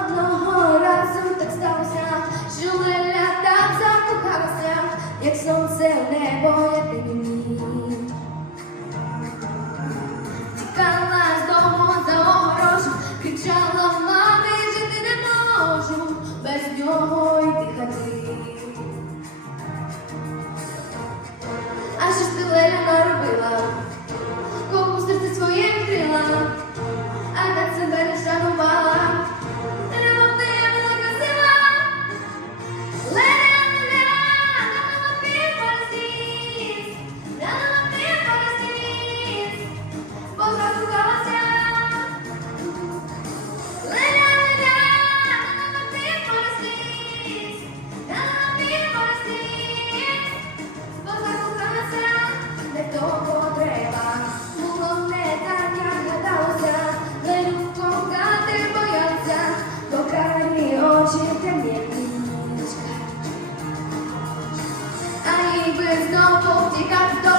Одного разу так сталося, жили так закохалася, як сонце в небо я мені. Тікала з дому за огорожу, кричала мами, жити не можу без нього. の自覚と